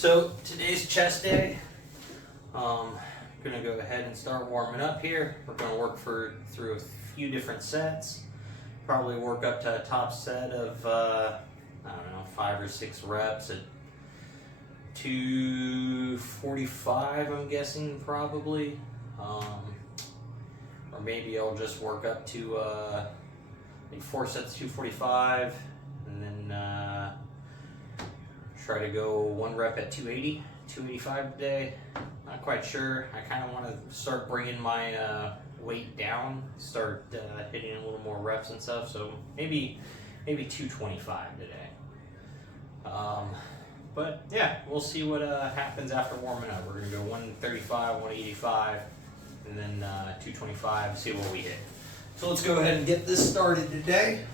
So today's chest day. Gonna go ahead and start warming up here. We're gonna work through a few different sets. Probably work up to a top set of I don't know, 5 or 6 reps at 245. I'm guessing probably, or maybe I'll just work up to like 4 sets 245, and then try to go 1 rep at 280, 285 today. Not quite sure. I kind of want to start bringing my weight down, start hitting a little more reps and stuff. So maybe 225 today. But yeah, we'll see what happens after warming up. We're gonna go 135, 185, and then 225. See what we hit. So let's go ahead and get this started today.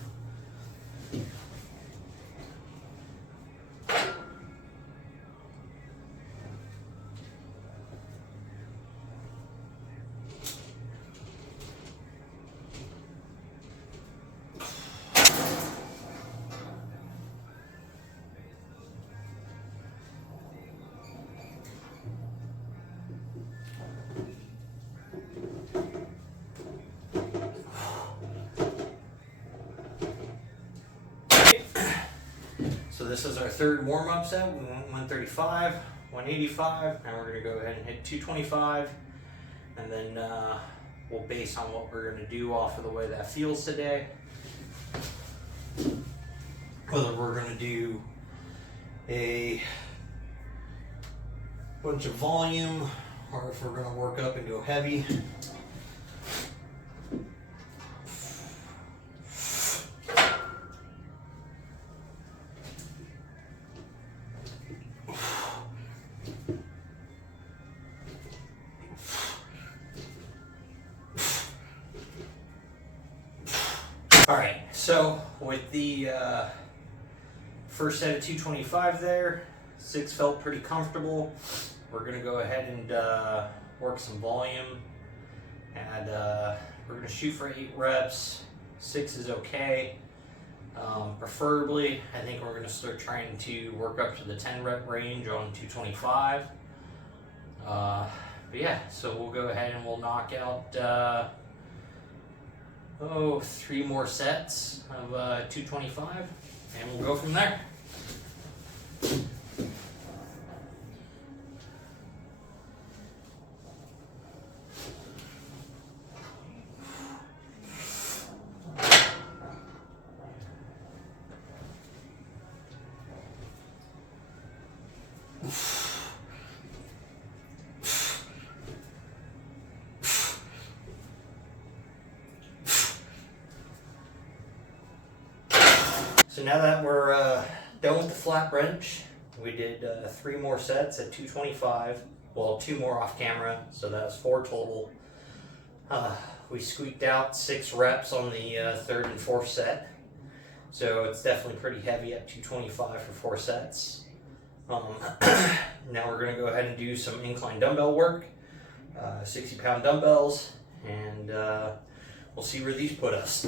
So this is our third warm-up set. We went 135, 185, and we're gonna go ahead and hit 225, and then we'll base on what we're gonna do off of the way that feels today. Whether we're gonna do a bunch of volume, or if we're gonna work up and go heavy. Alright, so with the first set of 225 there, 6 felt pretty comfortable. We're going to go ahead and work some volume. And we're going to shoot for 8 reps. 6 is okay. Preferably, I think we're going to start trying to work up to the 10 rep range on 225. But yeah, so we'll go ahead and we'll knock out 3 more sets of 225, and we'll go from there. So now that we're done with the flat bench, we did 3 more sets at 225. Well, 2 more off camera, so that's 4 total. We squeaked out 6 reps on the 3rd and 4th set. So it's definitely pretty heavy at 225 for 4 sets. Now we're going to go ahead and do some incline dumbbell work, 60-pound dumbbells, and we'll see where these put us.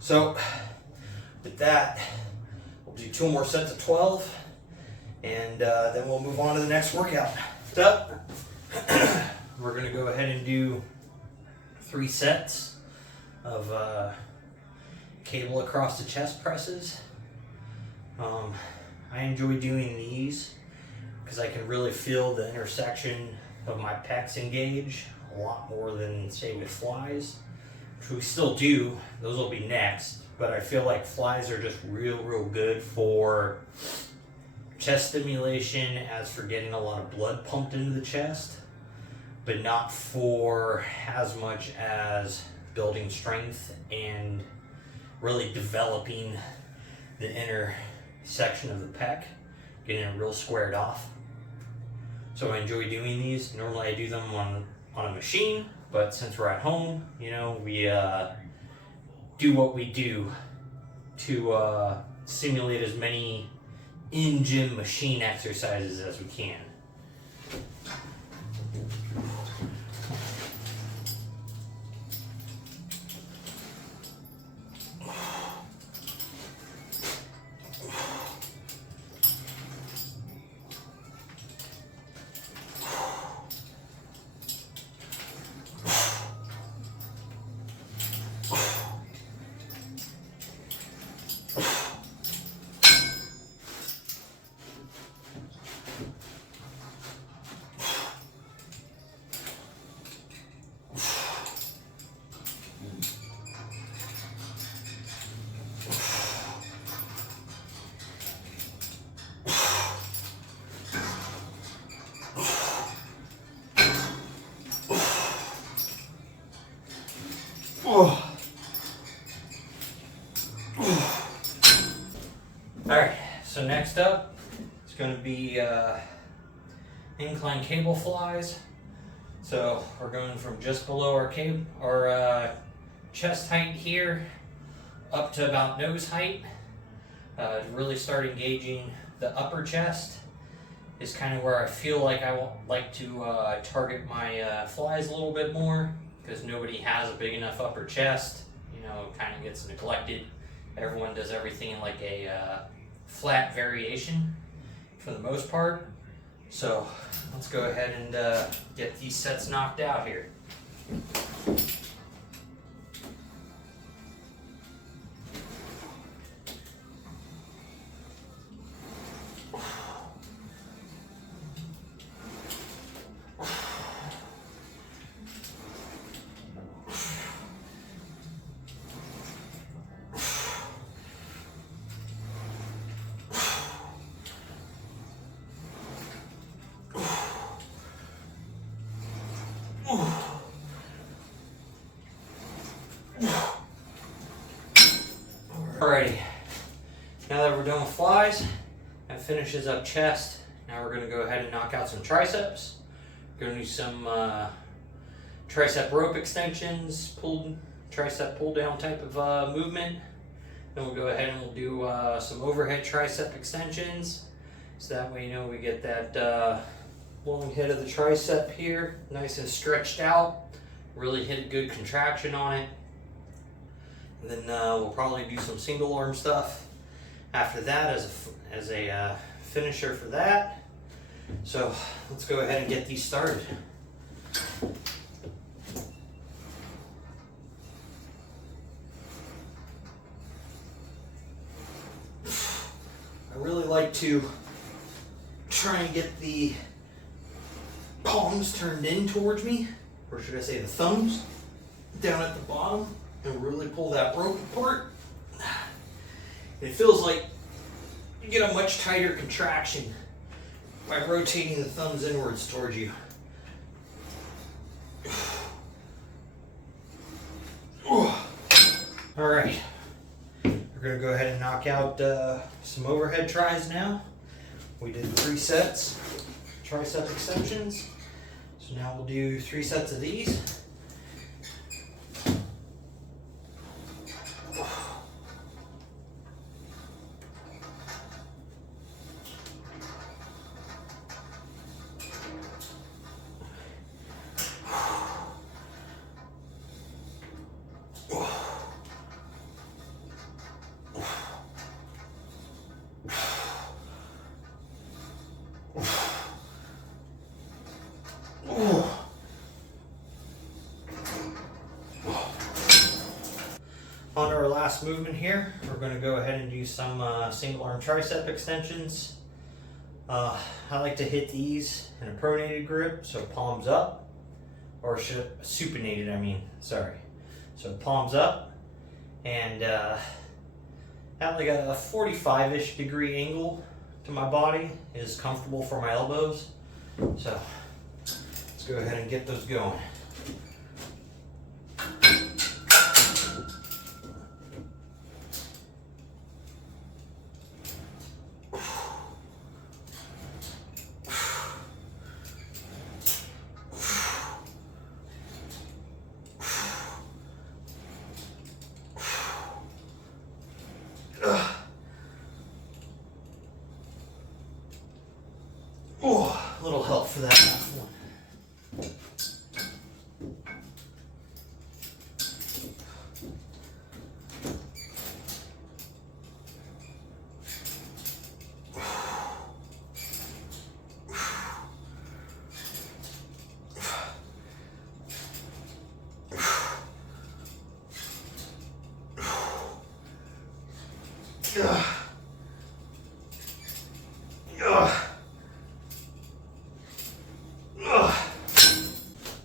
So with that, we'll do 2 more sets of 12, and then we'll move on to the next workout. So we're going to go ahead and do 3 sets of cable across the chest presses. I enjoy doing these because I can really feel the intersection of my pecs engage a lot more than, say, with flies, which we still do. Those will be next, but I feel like flies are just real good for chest stimulation, as for getting a lot of blood pumped into the chest, but not for as much as building strength and really developing the inner section of the pec, getting it real squared off. So I enjoy doing these. Normally I do them on a machine, but since we're at home, you know, we do what we do to simulate as many in-gym machine exercises as we can. Alright, so next up it's going to be incline cable flies. So we're going from just below our chest height here up to about nose height. To really start engaging the upper chest is kind of where I feel like I like to target my flies a little bit more, because nobody has a big enough upper chest. You know, it kind of gets neglected. Everyone does everything in like a flat variation for the most part. So let's go ahead and get these sets knocked out here. Alrighty, now that we're done with flies, that finishes up chest. Now we're going to go ahead and knock out some triceps. We're going to do some tricep rope extensions, tricep pull down type of movement. Then we'll go ahead and we'll do some overhead tricep extensions. So that way, you know, we get that long head of the tricep here, nice and stretched out. Really hit a good contraction on it. And then we'll probably do some single arm stuff after that as a finisher for that. So let's go ahead and get these started. I really like to try and get the palms turned in towards me, or should I say the thumbs, down at the bottom, and really pull that rope apart. It feels like you get a much tighter contraction by rotating the thumbs inwards towards you. Alright, we're going to go ahead and knock out some overhead tries now. We did 3 sets, tricep extensions. So now we'll do 3 sets of these. On to our last movement here, we're going to go ahead and do some single arm tricep extensions. I like to hit these in a pronated grip, so palms up, or supinated, I mean, sorry. So palms up, and at like a 45-ish degree angle to my body is comfortable for my elbows. So let's go ahead and get those going. Oh, a little help for that last one.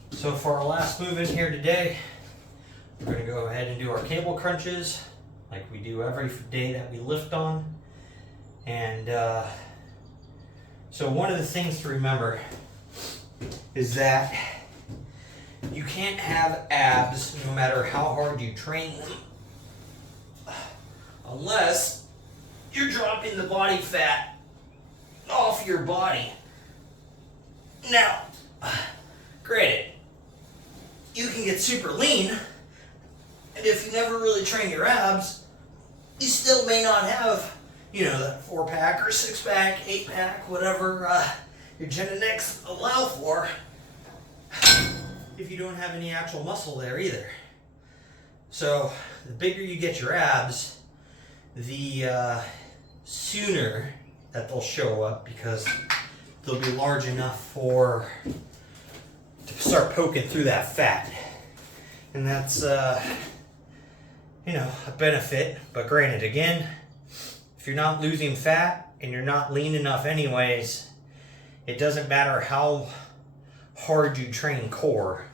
So for our last movement here today, we're going to go ahead and do our cable crunches like we do every day that we lift on. And so one of the things to remember is that you can't have abs no matter how hard you train them, unless you're dropping the body fat off your body. Now, granted, you can get super lean, and if you never really train your abs, you still may not have, you know, that 4-pack or 6-pack, 8-pack, whatever your genetics allow for, if you don't have any actual muscle there either. So the bigger you get your abs, the sooner that they'll show up, because they'll be large enough to start poking through that fat. And that's you know, a benefit. But granted, again, if you're not losing fat and you're not lean enough anyways, it doesn't matter how hard you train core,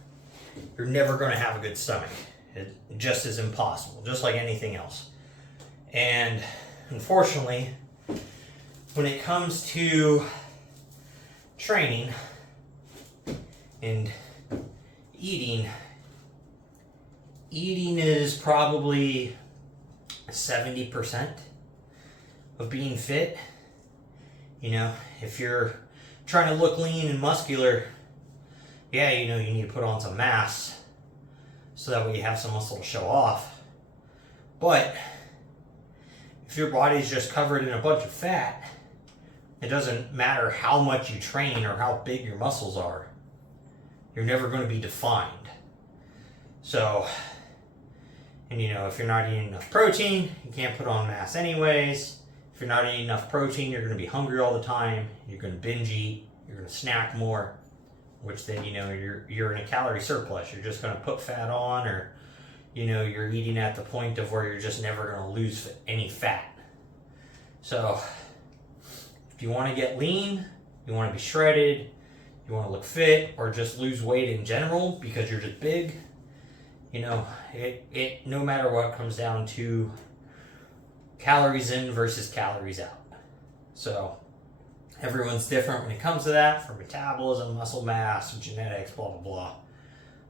you're never going to have a good stomach. It just is impossible, just like anything else. And unfortunately, when it comes to training and eating is probably 70% of being fit. You know, if you're trying to look lean and muscular, yeah, you know, you need to put on some mass so that way you have some muscle to show off. But if your body's just covered in a bunch of fat, it doesn't matter how much you train or how big your muscles are, you're never going to be defined. So, and you know, if you're not eating enough protein, you can't put on mass anyways. If you're not eating enough protein, you're going to be hungry all the time. You're going to binge eat. You're going to snack more, which then, you know, you're in a calorie surplus. You're just going to put fat on, or, you know, you're eating at the point of where you're just never going to lose any fat. So if you want to get lean, you want to be shredded, you want to look fit, or just lose weight in general because you're just big, you know, it no matter what comes down to calories in versus calories out. So everyone's different when it comes to that, for metabolism, muscle mass, genetics, blah, blah, blah.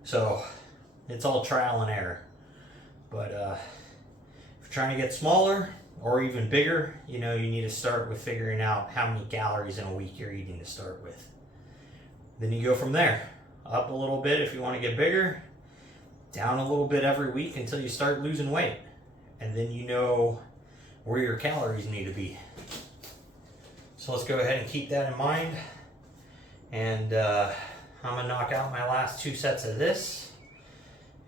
So it's all trial and error. But if you're trying to get smaller or even bigger, you know, you need to start with figuring out how many calories in a week you're eating to start with. Then you go from there. Up a little bit if you want to get bigger, down a little bit every week until you start losing weight. And then you know where your calories need to be. So let's go ahead and keep that in mind. And I'm going to knock out my last 2 sets of this.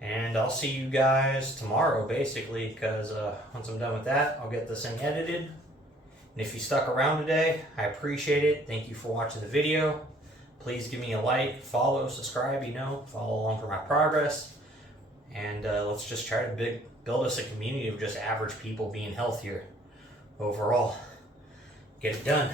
And I'll see you guys tomorrow, basically, because once I'm done with that, I'll get this thing edited. And if you stuck around today, I appreciate it. Thank you for watching the video. Please give me a like, follow, subscribe, you know, follow along for my progress. And let's just try to build us a community of just average people being healthier overall. Get it done.